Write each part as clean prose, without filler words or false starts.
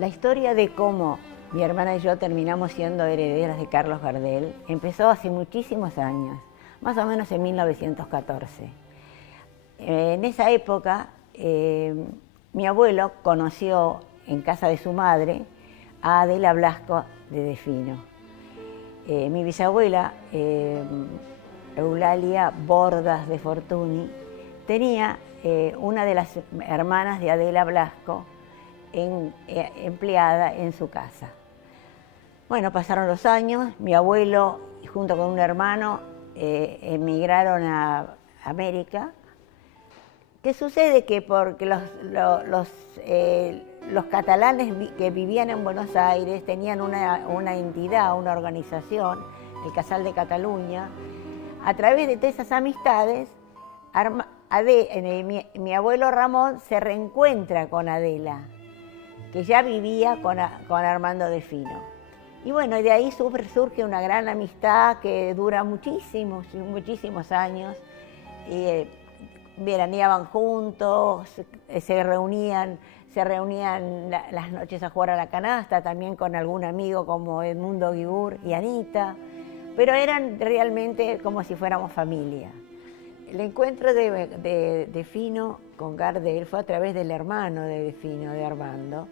La historia de cómo mi hermana y yo terminamos siendo herederas de Carlos Gardel empezó hace muchísimos años, más o menos en 1914. En esa época, mi abuelo conoció en casa de su madre a Adela Blasco de Delfino. Mi bisabuela, Eulalia Bordas de Fortuny, tenía una de las hermanas de Adela Blasco empleada en su casa. Bueno, pasaron los años, mi abuelo junto con un hermano emigraron a América. ¿Qué sucede? Que porque los catalanes que vivían en Buenos Aires tenían una entidad, una organización, el Casal de Cataluña. A través de esas amistades, mi abuelo Ramón se reencuentra con Adela, que ya vivía con Armando Delfino. Y bueno, de ahí surge una gran amistad que dura muchísimos años. Veraneaban juntos, se reunían las noches a jugar a la canasta, también con algún amigo como Edmundo Guibur y Anita, pero eran realmente como si fuéramos familia. El encuentro de Delfino con Gardel fue a través del hermano de Delfino, de Armando,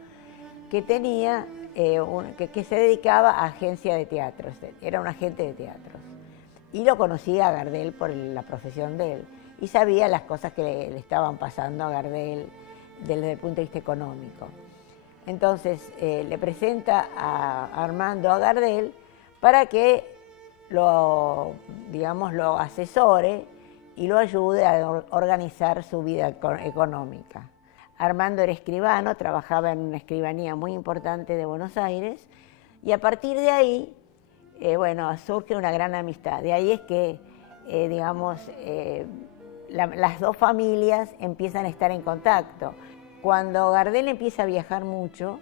que tenía que se dedicaba a agencia de teatros, era un agente de teatros. Y lo conocía a Gardel por la profesión de él, y sabía las cosas que le estaban pasando a Gardel desde el punto de vista económico. Entonces le presenta a Armando a Gardel para que lo asesore y lo ayude a organizar su vida económica. Armando era escribano, trabajaba en una escribanía muy importante de Buenos Aires, y a partir de ahí, surge una gran amistad. De ahí es que, las dos familias empiezan a estar en contacto. Cuando Gardel empieza a viajar mucho,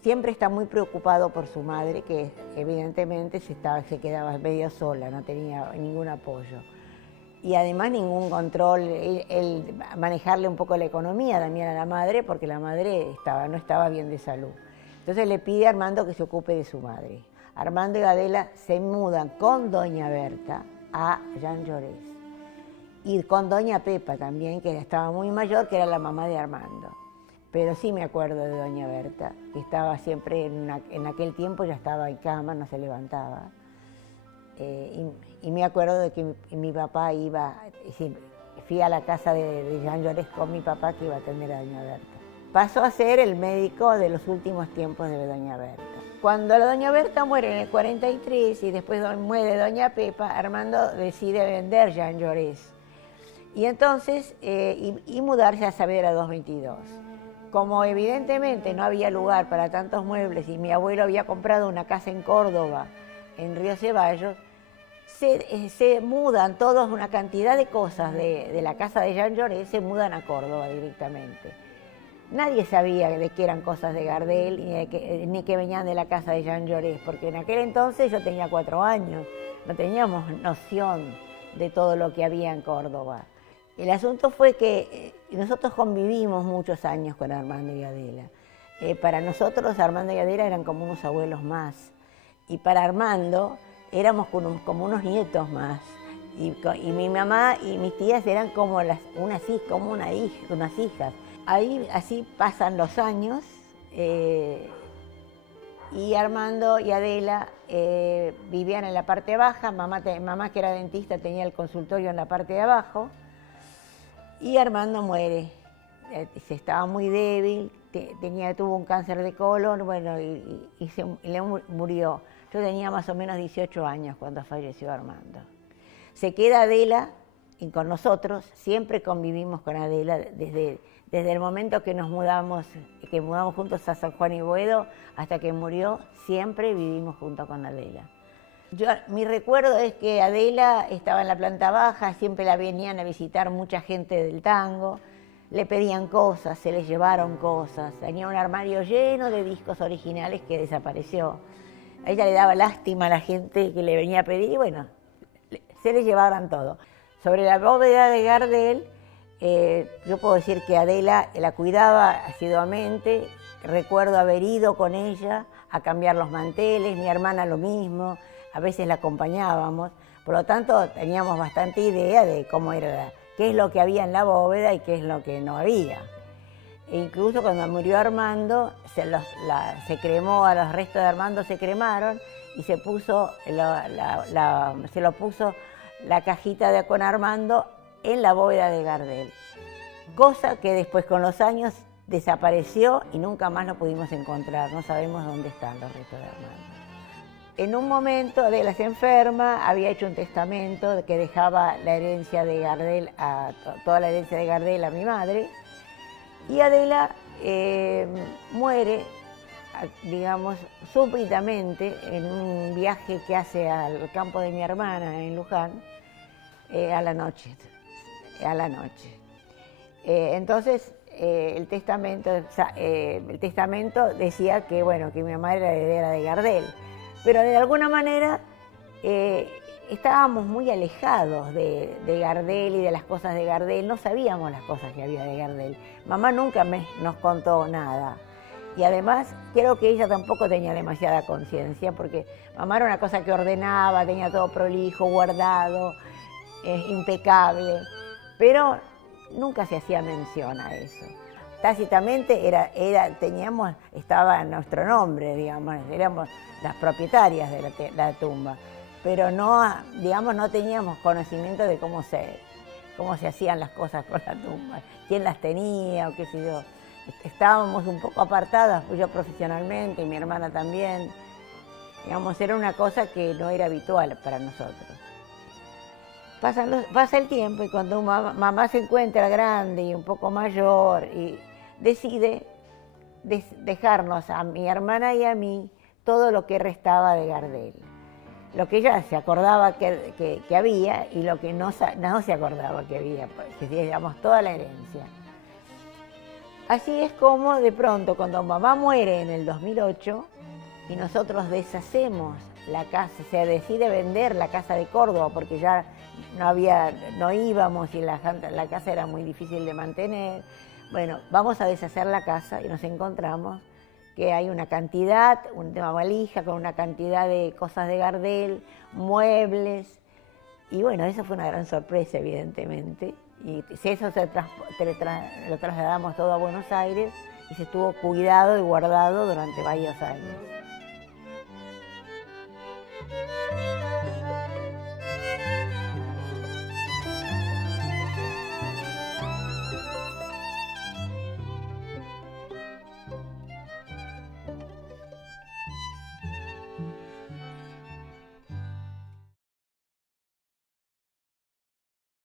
siempre está muy preocupado por su madre, que evidentemente se quedaba medio sola, no tenía ningún apoyo. Y además ningún control, él manejarle un poco la economía también a la madre, porque la madre no estaba bien de salud. Entonces le pide a Armando que se ocupe de su madre. Armando y Adela se mudan con doña Berta a Jean Jaurès. Y con doña Pepa también, que estaba muy mayor, que era la mamá de Armando. Pero sí me acuerdo de doña Berta, que estaba siempre, en aquel tiempo ya estaba en cama, no se levantaba. Y me acuerdo de que mi papá fui a la casa de Jean Jaurès con mi papá, que iba a atender a doña Berta. Pasó a ser el médico de los últimos tiempos de doña Berta. Cuando la doña Berta muere en el 43 y después muere doña Pepa, Armando decide vender Jean Jaurès. Y entonces, mudarse a Saavedra 222. Como evidentemente no había lugar para tantos muebles y mi abuelo había comprado una casa en Córdoba, en Río Ceballos, se mudan todos, una cantidad de cosas de la casa de Jean Jaurès, se mudan a Córdoba directamente. Nadie sabía de qué eran cosas de Gardel ni que venían de la casa de Jean Jaurès, porque en aquel entonces yo tenía 4 años, no teníamos noción de todo lo que había en Córdoba. El asunto fue que nosotros convivimos muchos años con Armando y Adela. Para nosotros Armando y Adela eran como unos abuelos más, y para Armando éramos como unos nietos más. Y mi mamá y mis tías eran como unas hijas. Ahí así pasan los años, y Armando y Adela vivían en la parte baja. Mamá, que era dentista, tenía el consultorio en la parte de abajo. Y Armando muere, estaba muy débil, tuvo un cáncer de colon, y murió. Yo tenía más o menos 18 años cuando falleció Armando. Se queda Adela con nosotros, siempre convivimos con Adela desde el momento que mudamos juntos a San Juan y Boedo hasta que murió, siempre vivimos junto con Adela. Mi recuerdo es que Adela estaba en la planta baja, siempre la venían a visitar mucha gente del tango, le pedían cosas, se les llevaron cosas, tenía un armario lleno de discos originales que desapareció. A ella le daba lástima a la gente que le venía a pedir y se les llevaban todo. Sobre la bóveda de Gardel, yo puedo decir que Adela la cuidaba asiduamente, recuerdo haber ido con ella a cambiar los manteles, mi hermana lo mismo, a veces la acompañábamos, por lo tanto teníamos bastante idea de cómo era, qué es lo que había en la bóveda y qué es lo que no había. E incluso cuando murió Armando, se cremó, a los restos de Armando se cremaron y se puso se lo puso la cajita con Armando en la bóveda de Gardel, cosa que después con los años desapareció y nunca más lo pudimos encontrar, no sabemos dónde están los restos de Armando. En un momento Adela se enferma, había hecho un testamento que dejaba la herencia de Gardel, toda la herencia de Gardel a mi madre, y Adela muere, digamos, súbitamente en un viaje que hace al campo de mi hermana en Luján, a la noche. Entonces, el testamento decía que, bueno, que mi mamá era heredera de Gardel, pero de alguna manera estábamos muy alejados de Gardel y de las cosas de Gardel, no sabíamos las cosas que había de Gardel. Mamá nunca nos contó nada. Y además, creo que ella tampoco tenía demasiada conciencia, porque mamá era una cosa que ordenaba, tenía todo prolijo, guardado, impecable, pero nunca se hacía mención a eso. Tácitamente estaba en nuestro nombre, digamos, éramos las propietarias de la tumba, pero no, digamos, no teníamos conocimiento de cómo se hacían las cosas con la tumba, quién las tenía o qué sé yo. Estábamos un poco apartadas, yo profesionalmente y mi hermana también. Digamos, era una cosa que no era habitual para nosotros. Pasa el tiempo y cuando mamá se encuentra grande y un poco mayor y decide dejarnos a mi hermana y a mí todo lo que restaba de Gardel. Lo que ella se acordaba que había y lo que no se acordaba que había, que digamos toda la herencia. Así es como de pronto cuando mamá muere en el 2008 y nosotros deshacemos la casa, se decide vender la casa de Córdoba porque ya no íbamos y la casa era muy difícil de mantener. Bueno, vamos a deshacer la casa y nos encontramos que hay una valija con una cantidad de cosas de Gardel, muebles, y bueno, eso fue una gran sorpresa, evidentemente. Y eso lo trasladamos todo a Buenos Aires y se estuvo cuidado y guardado durante varios años.